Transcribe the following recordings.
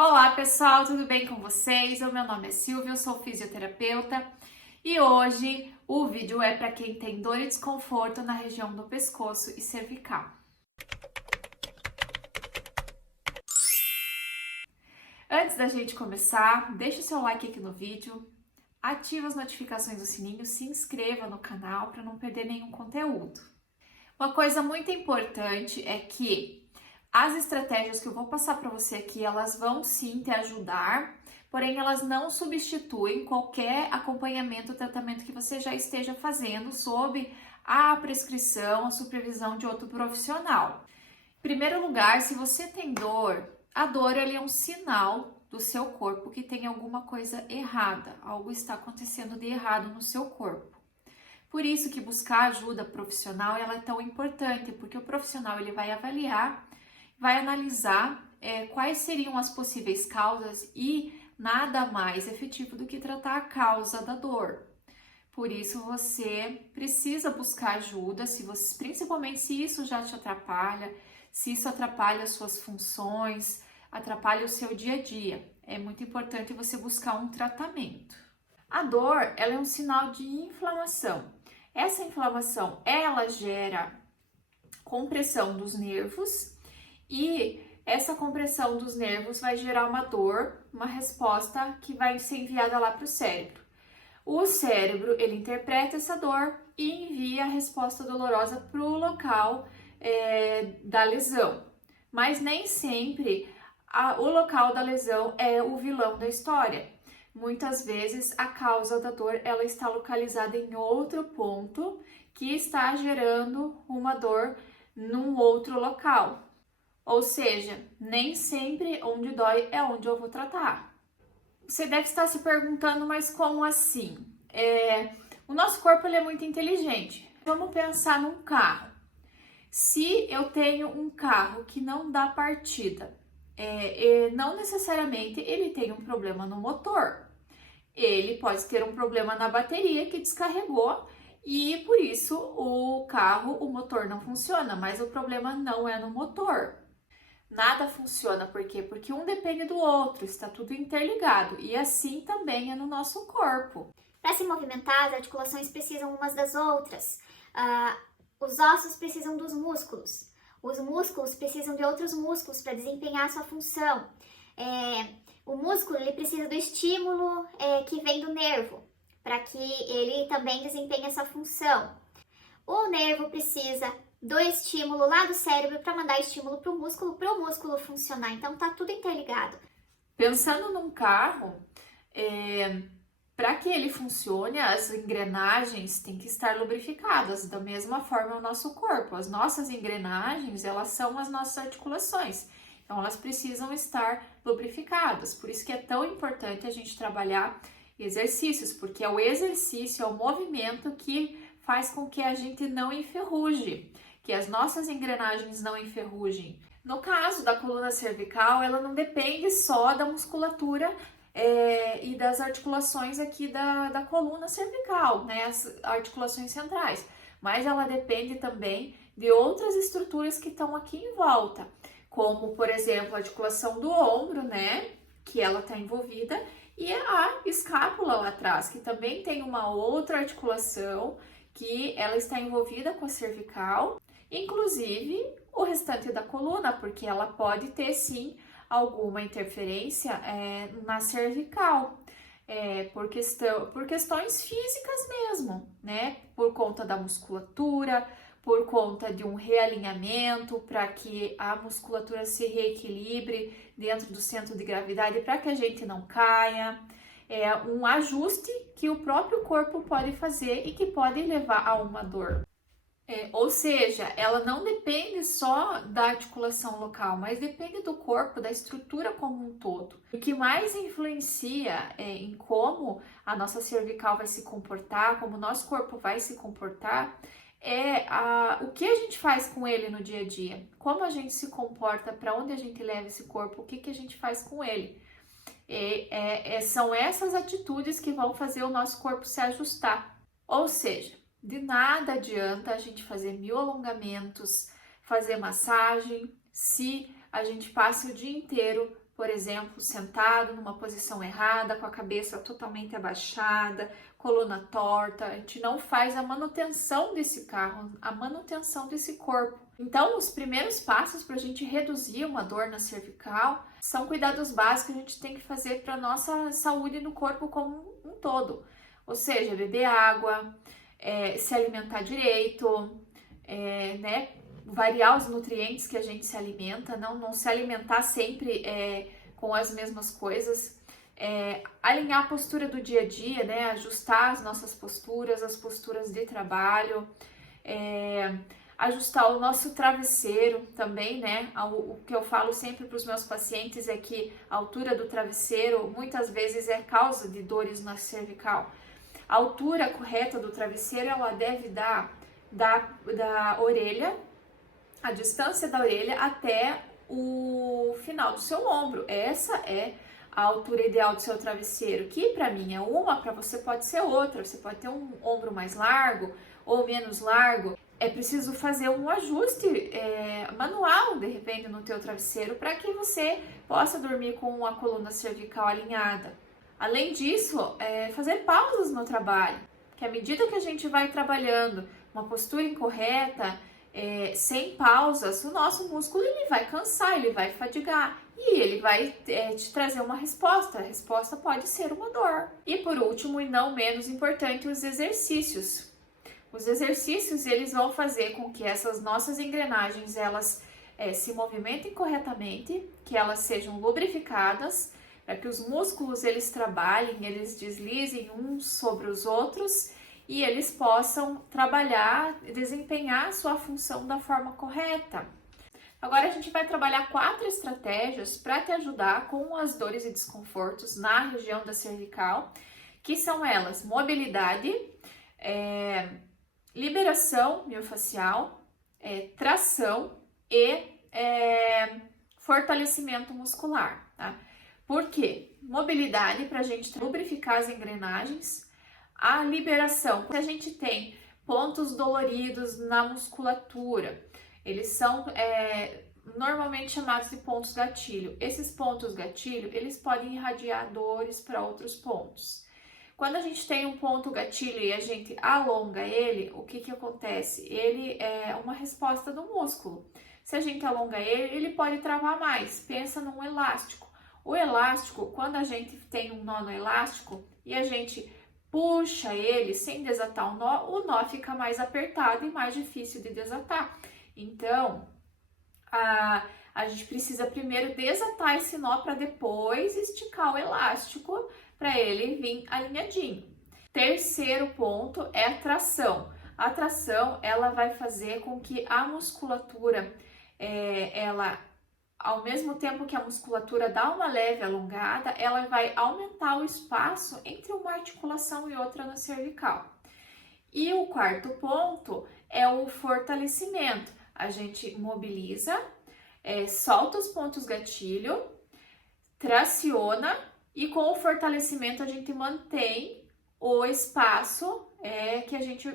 Olá pessoal, tudo bem com vocês? O meu nome é Silvia, eu sou fisioterapeuta e hoje o vídeo é para quem tem dor e desconforto na região do pescoço e cervical. Antes da gente começar, deixa o seu like aqui no vídeo, ativa as notificações do sininho, se inscreva no canal para não perder nenhum conteúdo. Uma coisa muito importante é que as estratégias que eu vou passar para você aqui, elas vão sim te ajudar, porém elas não substituem qualquer acompanhamento ou tratamento que você já esteja fazendo sob a prescrição, a supervisão de outro profissional. Em primeiro lugar, se você tem dor, a dor ela é um sinal do seu corpo que tem alguma coisa errada, algo está acontecendo de errado no seu corpo. Por isso que buscar ajuda profissional ela é tão importante, porque o profissional ele vai avaliar, vai analisar quais seriam as possíveis causas e nada mais efetivo do que tratar a causa da dor. Por isso você precisa buscar ajuda, principalmente se isso já te atrapalha, se isso atrapalha as suas funções, atrapalha o seu dia a dia. É muito importante você buscar um tratamento. A dor, ela é um sinal de inflamação. Essa inflamação, ela gera compressão dos nervos e essa compressão dos nervos vai gerar uma dor, uma resposta que vai ser enviada lá para o cérebro. O cérebro, ele interpreta essa dor e envia a resposta dolorosa para o local da lesão. Mas nem sempre o local da lesão é o vilão da história. Muitas vezes a causa da dor ela está localizada em outro ponto que está gerando uma dor num outro local. Ou seja, nem sempre onde dói é onde eu vou tratar. Você deve estar se perguntando, mas como assim? O nosso corpo ele é muito inteligente. Vamos pensar num carro. Se eu tenho um carro que não dá partida, não necessariamente ele tem um problema no motor. Ele pode ter um problema na bateria que descarregou e por isso o motor não funciona, mas o problema não é no motor. Nada funciona, por quê? Porque um depende do outro, está tudo interligado e assim também é no nosso corpo. Para se movimentar, as articulações precisam umas das outras. Os ossos precisam dos músculos. Os músculos precisam de outros músculos para desempenhar a sua função. O músculo ele precisa do estímulo que vem do nervo, para que ele também desempenhe essa função. O nervo precisa do estímulo lá do cérebro para mandar estímulo para o músculo funcionar. Então tá tudo interligado. Pensando num carro, para que ele funcione, as engrenagens têm que estar lubrificadas. Da mesma forma o nosso corpo. As nossas engrenagens, elas são as nossas articulações. Então, elas precisam estar lubrificadas. Por isso que é tão importante a gente trabalhar exercícios, porque é o exercício, é o movimento que faz com que a gente não enferruje, que as nossas engrenagens não enferrujem. No caso da coluna cervical, ela não depende só da musculatura e das articulações aqui da coluna cervical, né, as articulações centrais, mas ela depende também de outras estruturas que estão aqui em volta, como, por exemplo, a articulação do ombro, né, que ela está envolvida, e a escápula lá atrás, que também tem uma outra articulação que ela está envolvida com a cervical, inclusive o restante da coluna, porque ela pode ter sim alguma interferência na cervical, por questões físicas mesmo, né? Por conta da musculatura, por conta de um realinhamento para que a musculatura se reequilibre dentro do centro de gravidade, para que a gente não caia. É um ajuste que o próprio corpo pode fazer e que pode levar a uma dor. Ou seja, ela não depende só da articulação local, mas depende do corpo, da estrutura como um todo. O que mais influencia em como a nossa cervical vai se comportar, como o nosso corpo vai se comportar, o que a gente faz com ele no dia a dia, como a gente se comporta, para onde a gente leva esse corpo, o que a gente faz com ele. São essas atitudes que vão fazer o nosso corpo se ajustar. Ou seja, de nada adianta a gente fazer 1000 alongamentos, fazer massagem, se a gente passa o dia inteiro por exemplo, sentado numa posição errada, com a cabeça totalmente abaixada, coluna torta. A gente não faz a manutenção desse carro, a manutenção desse corpo. Então, os primeiros passos para a gente reduzir uma dor na cervical são cuidados básicos que a gente tem que fazer para a nossa saúde no corpo como um todo. Ou seja, beber água, se alimentar direito, né? Variar os nutrientes que a gente se alimenta, não se alimentar sempre com as mesmas coisas, alinhar a postura do dia a dia, né? Ajustar as nossas posturas, as posturas de trabalho, ajustar o nosso travesseiro também, né? O que eu falo sempre para os meus pacientes é que a altura do travesseiro muitas vezes é causa de dores na cervical. A altura correta do travesseiro, ela deve dar da orelha, a distância da orelha até o final do seu ombro. Essa é a altura ideal do seu travesseiro, que para mim é uma, para você pode ser outra. Você pode ter um ombro mais largo ou menos largo. É preciso fazer um ajuste manual, de repente, no teu travesseiro, para que você possa dormir com a coluna cervical alinhada. Além disso, fazer pausas no trabalho, que à medida que a gente vai trabalhando uma postura incorreta, sem pausas, o nosso músculo ele vai cansar, ele vai fadigar e ele vai te trazer uma resposta. A resposta pode ser uma dor. E por último, e não menos importante, os exercícios. Os exercícios eles vão fazer com que essas nossas engrenagens elas se movimentem corretamente, que elas sejam lubrificadas, para que os músculos eles trabalhem, eles deslizem uns sobre os outros e eles possam trabalhar, desempenhar a sua função da forma correta. Agora a gente vai trabalhar 4 estratégias para te ajudar com as dores e desconfortos na região da cervical, que são elas: mobilidade, liberação miofascial, tração e fortalecimento muscular, tá? Por quê? Mobilidade para a gente lubrificar as engrenagens, a liberação, porque a gente tem pontos doloridos na musculatura, eles são normalmente chamados de pontos gatilho. Esses pontos gatilho, eles podem irradiar dores para outros pontos. Quando a gente tem um ponto gatilho e a gente alonga ele, o que acontece? Ele é uma resposta do músculo. Se a gente alonga ele, ele pode travar mais. Pensa num elástico. O elástico, quando a gente tem um nó no elástico e a gente puxa ele sem desatar o nó fica mais apertado e mais difícil de desatar. Então, a gente precisa primeiro desatar esse nó para depois esticar o elástico para ele vir alinhadinho. Terceiro ponto é a tração. A tração, ela vai fazer com que a musculatura, ao mesmo tempo que a musculatura dá uma leve alongada, ela vai aumentar o espaço entre uma articulação e outra na cervical. E o quarto ponto é o fortalecimento. A gente mobiliza, solta os pontos gatilho, traciona e com o fortalecimento a gente mantém o espaço que a gente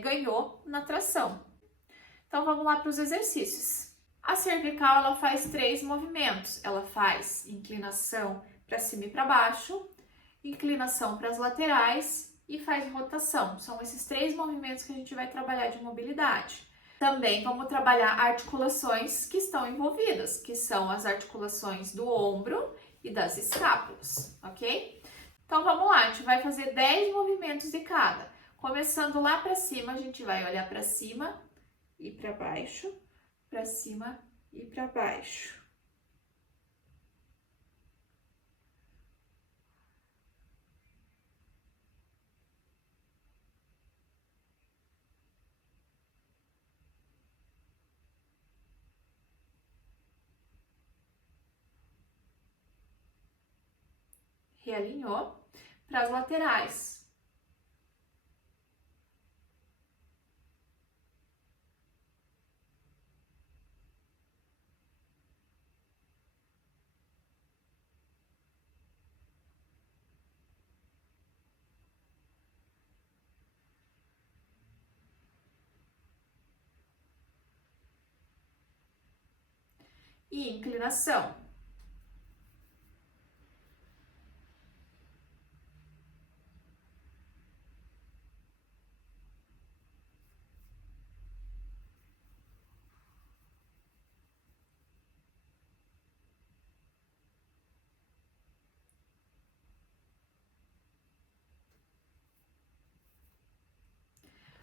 ganhou na tração. Então vamos lá para os exercícios. A cervical ela faz 3 movimentos. Ela faz inclinação para cima e para baixo, inclinação para as laterais e faz rotação. São esses 3 movimentos que a gente vai trabalhar de mobilidade. Também vamos trabalhar articulações que estão envolvidas, que são as articulações do ombro e das escápulas, ok? Então vamos lá, a gente vai fazer 10 movimentos de cada. Começando lá para cima, a gente vai olhar para cima e para baixo, para cima e para baixo. Realinhou para as laterais. E inclinação.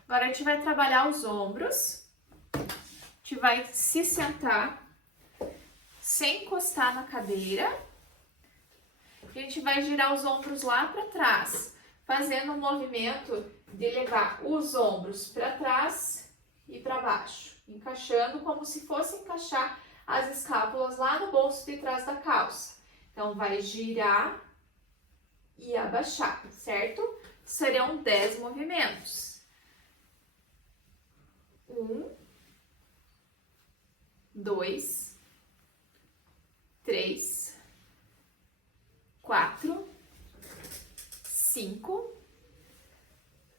Agora a gente vai trabalhar os ombros. A gente vai se sentar sem encostar na cadeira. A gente vai girar os ombros lá para trás, fazendo um movimento de levar os ombros para trás e para baixo, encaixando como se fosse encaixar as escápulas lá no bolso de trás da calça. Então, vai girar e abaixar, certo? Serão 10 movimentos. 1, 2, 3, 4, 5,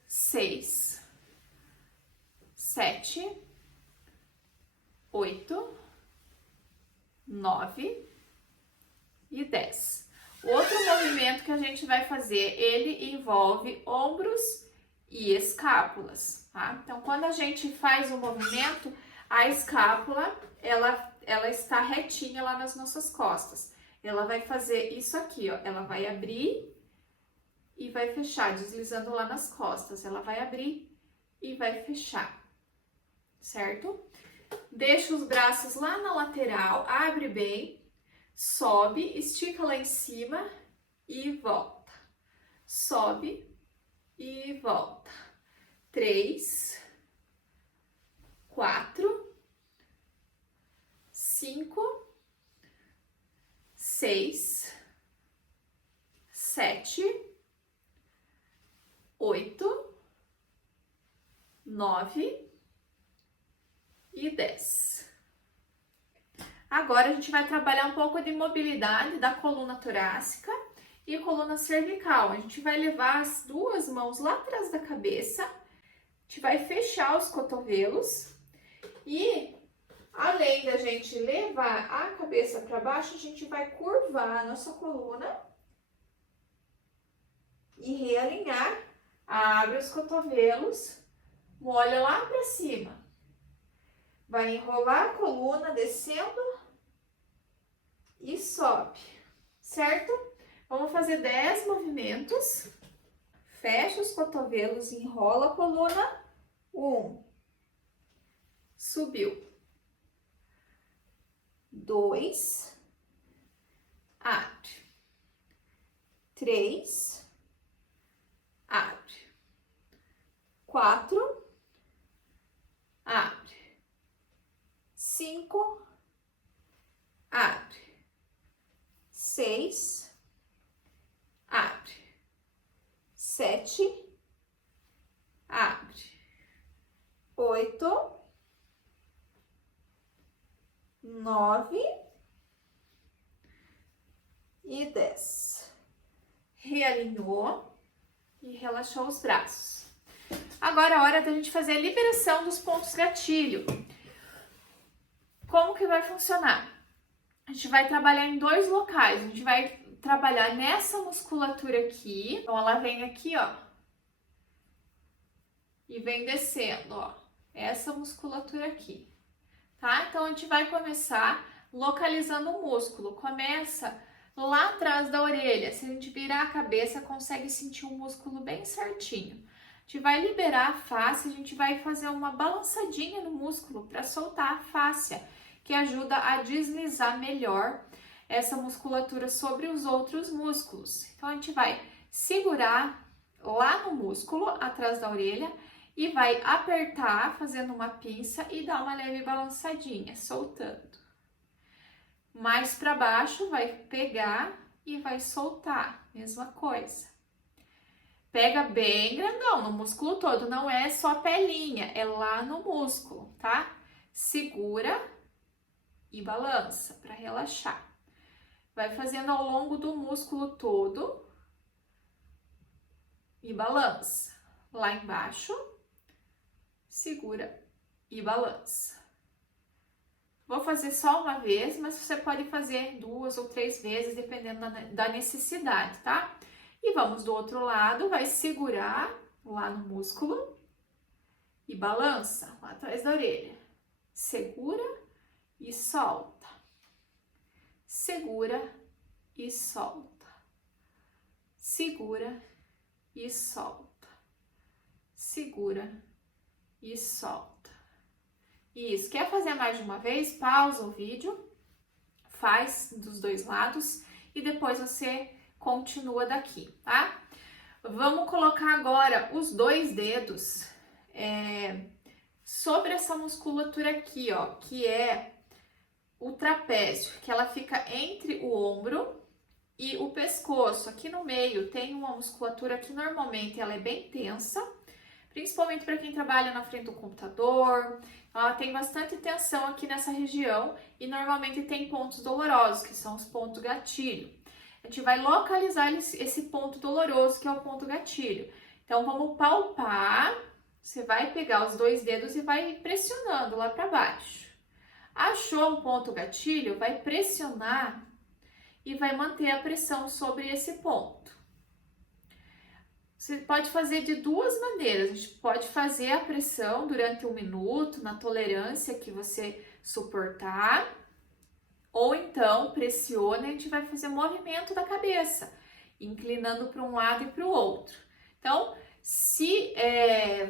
6, 7, 8, 9 e 10. Outro movimento que a gente vai fazer, ele envolve ombros e escápulas, tá? Então, quando a gente faz o movimento, a escápula, ela está retinha lá nas nossas costas. Ela vai fazer isso aqui, ó. Ela vai abrir e vai fechar, deslizando lá nas costas. Ela vai abrir e vai fechar, certo? Deixa os braços lá na lateral, abre bem, sobe, estica lá em cima e volta. Sobe e volta. 3, 4, 5, 6, 7, 8, 9 e 10. Agora a gente vai trabalhar um pouco de mobilidade da coluna torácica e coluna cervical. A gente vai levar as duas mãos lá atrás da cabeça, a gente vai fechar os cotovelos e, além da gente levar a cabeça para baixo, a gente vai curvar a nossa coluna e realinhar. Abre os cotovelos, molha lá para cima. Vai enrolar a coluna, descendo e sobe, certo? Vamos fazer 10 movimentos. Fecha os cotovelos, enrola a coluna. 1. Subiu. 2. Abre. 3. Abre. 4. Abre. 5, abre. 6, abre. 7, abre. 8, 9 e 10. Realinhou e relaxou os braços. Agora é hora da gente fazer a liberação dos pontos gatilho. Como que vai funcionar? A gente vai trabalhar em 2 locais. A gente vai trabalhar nessa musculatura aqui. Então, ela vem aqui, ó. E vem descendo, ó. Essa musculatura aqui. Tá? Então, a gente vai começar localizando o músculo. Começa lá atrás da orelha. Se a gente virar a cabeça, consegue sentir o músculo bem certinho. A gente vai liberar a face, a gente vai fazer uma balançadinha no músculo para soltar a fáscia, que ajuda a deslizar melhor essa musculatura sobre os outros músculos. Então, a gente vai segurar lá no músculo, atrás da orelha, e vai apertar, fazendo uma pinça e dar uma leve balançadinha, soltando. Mais para baixo, vai pegar e vai soltar, mesma coisa. Pega bem grandão no músculo todo, não é só a pelinha, é lá no músculo, tá? Segura e balança para relaxar. Vai fazendo ao longo do músculo todo e balança. Lá embaixo, segura e balança. Vou fazer só uma vez, mas você pode fazer 2 ou 3 vezes, dependendo da necessidade, tá? E vamos do outro lado, vai segurar lá no músculo e balança lá atrás da orelha. Segura e solta. Segura e solta. Segura e solta. Segura e solta. Isso. Quer fazer mais de uma vez? Pausa o vídeo, faz dos dois lados e depois você continua daqui, tá? Vamos colocar agora os dois dedos sobre essa musculatura aqui, ó, que é o trapézio, que ela fica entre o ombro e o pescoço. Aqui no meio tem uma musculatura que normalmente ela é bem tensa, principalmente para quem trabalha na frente do computador. Ela tem bastante tensão aqui nessa região e normalmente tem pontos dolorosos, que são os pontos gatilho. A gente vai localizar esse ponto doloroso, que é o ponto gatilho. Então, vamos palpar. Você vai pegar os dois dedos e vai pressionando lá para baixo. Achou um ponto gatilho? Vai pressionar e vai manter a pressão sobre esse ponto. Você pode fazer de duas maneiras. A gente pode fazer a pressão durante 1 minuto, na tolerância que você suportar. Ou então, pressiona e a gente vai fazer movimento da cabeça, inclinando para um lado e para o outro. Então, se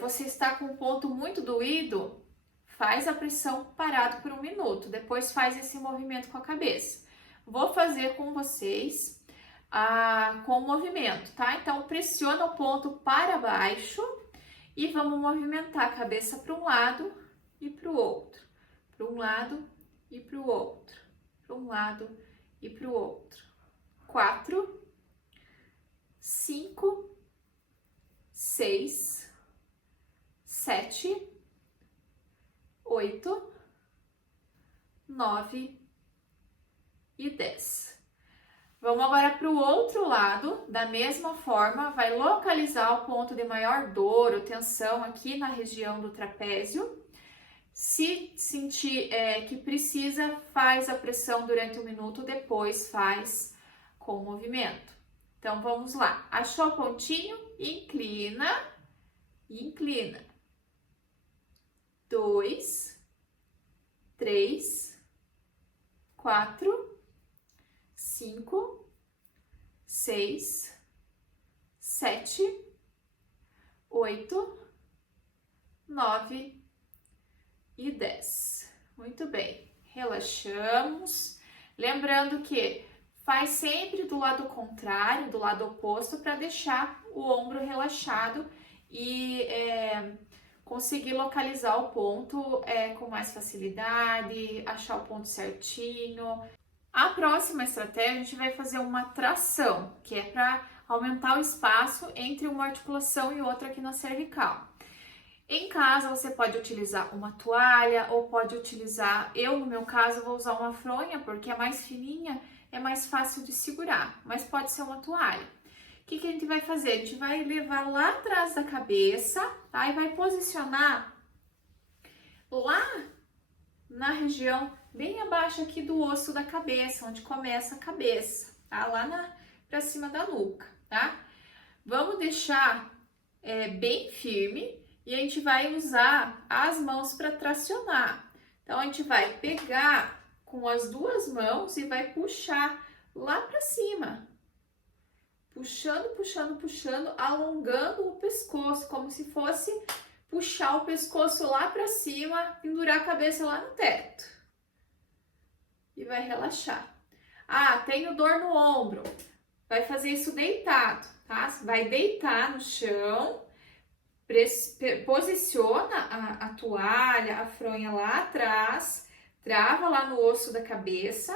você está com um ponto muito doído, faz a pressão parado por 1 minuto. Depois faz esse movimento com a cabeça. Vou fazer com vocês com o movimento, tá? Então, pressiona o ponto para baixo e vamos movimentar a cabeça para um lado e para o outro. Para um lado e para o outro. Para um lado e para o outro. 4, 5, 6, 7, 8, 9 e 10. Vamos agora para o outro lado, da mesma forma, vai localizar o ponto de maior dor ou tensão aqui na região do trapézio. Se sentir que precisa, faz a pressão durante 1 minuto, depois faz com o movimento. Então, vamos lá. Achou o pontinho? Inclina, inclina. 2, 3, 4, 5, 6, 7, 8, 9 e 10. Muito bem. Relaxamos. Lembrando que faz sempre do lado contrário, do lado oposto, para deixar o ombro relaxado e conseguir localizar o ponto com mais facilidade, achar o ponto certinho. A próxima estratégia, a gente vai fazer uma tração, que é para aumentar o espaço entre uma articulação e outra aqui na cervical. Em casa, você pode utilizar uma toalha ou pode utilizar, eu no meu caso vou usar uma fronha, porque é mais fininha, é mais fácil de segurar, mas pode ser uma toalha. O que a gente vai fazer? A gente vai levar lá atrás da cabeça, tá? E vai posicionar lá na região bem abaixo aqui do osso da cabeça, onde começa a cabeça, tá? Lá pra cima da nuca, tá? Vamos deixar bem firme e a gente vai usar as mãos para tracionar. Então, a gente vai pegar com as duas mãos e vai puxar lá para cima. Puxando, puxando, puxando, alongando o pescoço, como se fosse puxar o pescoço lá para cima, pendurar a cabeça lá no teto. E vai relaxar. Ah, tenho dor no ombro. Vai fazer isso deitado, tá? Vai deitar no chão, posiciona a toalha, a fronha lá atrás, trava lá no osso da cabeça,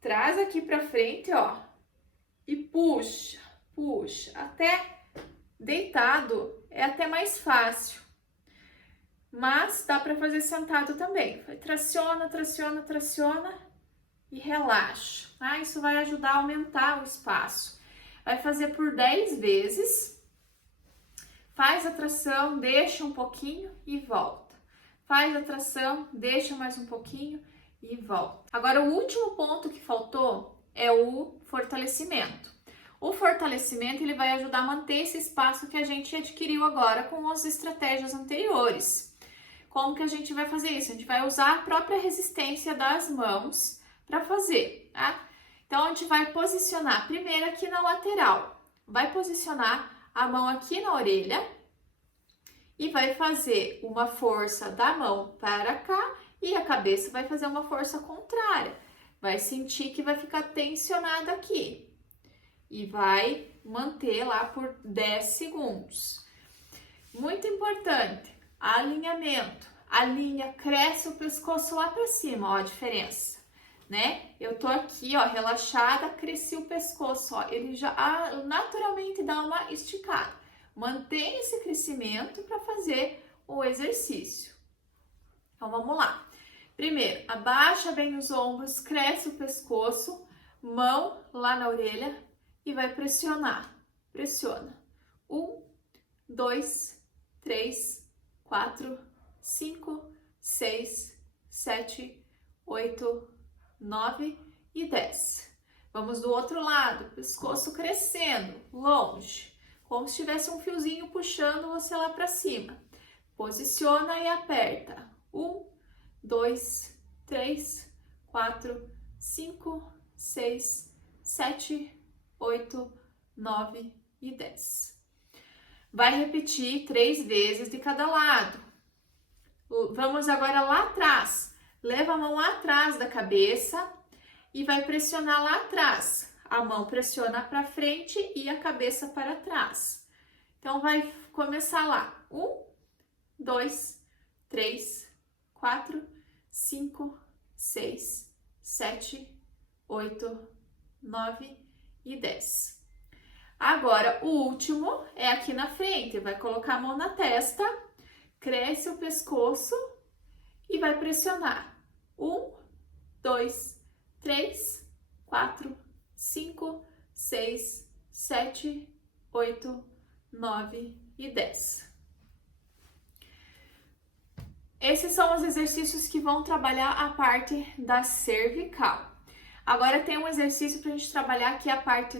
traz aqui pra frente, ó, e puxa, puxa, até deitado é até mais fácil, mas dá pra fazer sentado também. Traciona, traciona, traciona e relaxa, tá? Isso vai ajudar a aumentar o espaço. Vai fazer por 10 vezes. Faz a tração, deixa um pouquinho e volta. Faz a tração, deixa mais um pouquinho e volta. Agora, o último ponto que faltou é o fortalecimento. O fortalecimento ele vai ajudar a manter esse espaço que a gente adquiriu agora com as estratégias anteriores. Como que a gente vai fazer isso? A gente vai usar a própria resistência das mãos para fazer, tá? Então, a gente vai posicionar primeiro aqui na lateral. Vai posicionar a mão aqui na orelha e vai fazer uma força da mão para cá e a cabeça vai fazer uma força contrária. Vai sentir que vai ficar tensionada aqui e vai manter lá por 10 segundos. Muito importante, alinhamento. Alinha, cresce o pescoço lá para cima, ó a diferença, né? Eu tô aqui, ó, relaxada, cresci o pescoço, ó, ele já naturalmente dá uma esticada. Mantém esse crescimento para fazer o exercício. Então, vamos lá. Primeiro, abaixa bem os ombros, cresce o pescoço, mão lá na orelha e vai pressionar. Pressiona. 1, 2, 3, 4, 5, 6, 7, 8, 9 e 10. Vamos do outro lado, pescoço crescendo, longe, como se tivesse um fiozinho puxando você lá para cima. Posiciona e aperta. 1, 2, 3, 4, 5, 6, 7, 8, 9 e 10. Vai repetir 3 vezes de cada lado. Vamos agora lá atrás. Leva a mão lá atrás da cabeça e vai pressionar lá atrás. A mão pressiona para frente e a cabeça para trás. Então, vai começar lá. 1, 2, 3, 4, 5, 6, 7, 8, 9 e 10. Agora, o último é aqui na frente. Vai colocar a mão na testa, cresce o pescoço e vai pressionar. 1, 2, 3, 4, 5, 6, 7, 8, 9 e 10. Esses são os exercícios que vão trabalhar a parte da cervical. Agora tem um exercício para a gente trabalhar aqui a parte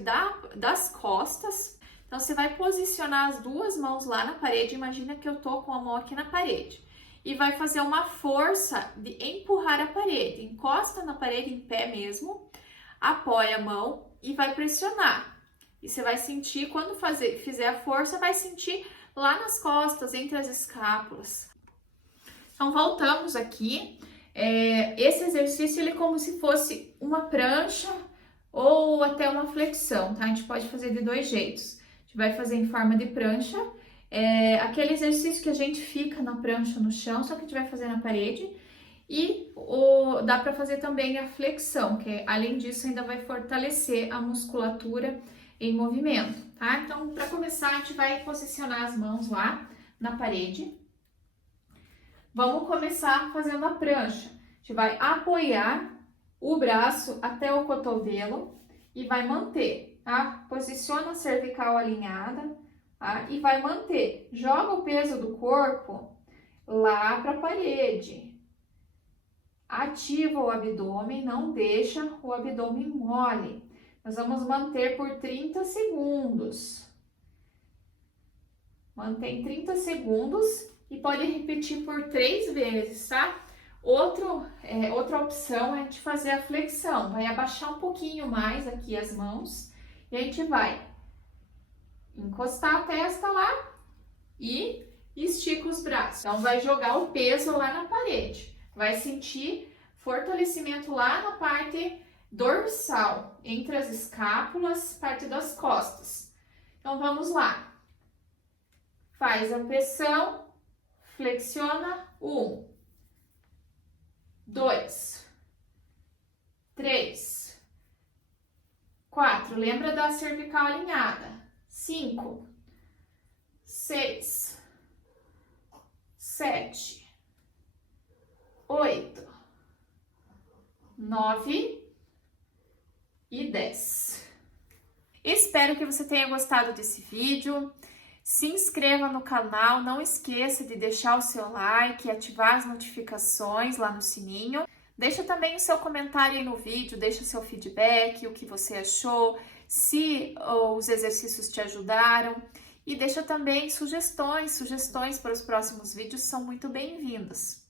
das costas. Então, você vai posicionar as duas mãos lá na parede. Imagina que eu tô com a mão aqui na parede. E vai fazer uma força de empurrar a parede. Encosta na parede em pé mesmo. Apoia a mão e vai pressionar. E você vai sentir, quando fizer a força, vai sentir lá nas costas, entre as escápulas. Então, voltamos aqui. Esse exercício, ele é como se fosse uma prancha ou até uma flexão, tá? A gente pode fazer de 2 jeitos. A gente vai fazer em forma de prancha. Aquele exercício que a gente fica na prancha no chão, só que a gente vai fazer na parede. E dá para fazer também a flexão, que além disso ainda vai fortalecer a musculatura em movimento, tá? Então, para começar, a gente vai posicionar as mãos lá na parede. Vamos começar fazendo a prancha. A gente vai apoiar o braço até o cotovelo e vai manter, tá? Posiciona a cervical alinhada, tá? E vai manter. Joga o peso do corpo lá para a parede. Ativa o abdômen, não deixa o abdômen mole. Nós vamos manter por 30 segundos. Mantém 30 segundos e pode repetir por 3 vezes, tá? Outra opção é de fazer a flexão. Vai abaixar um pouquinho mais aqui as mãos e a gente vai encostar a testa lá e estica os braços. Então, vai jogar o peso lá na parede. Vai sentir fortalecimento lá na parte dorsal, entre as escápulas, parte das costas. Então, vamos lá. Faz a pressão, flexiona. 1, 2, 3, 4. Lembra da cervical alinhada. 5, 6, 7, 8, 9 e 10. Espero que você tenha gostado desse vídeo. Se inscreva no canal, não esqueça de deixar o seu like e ativar as notificações lá no sininho. Deixa também o seu comentário aí no vídeo, deixa o seu feedback, o que você achou, se os exercícios te ajudaram. E deixa também sugestões para os próximos vídeos, são muito bem-vindas.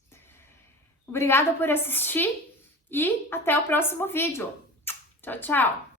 Obrigada por assistir e até o próximo vídeo. Tchau, tchau!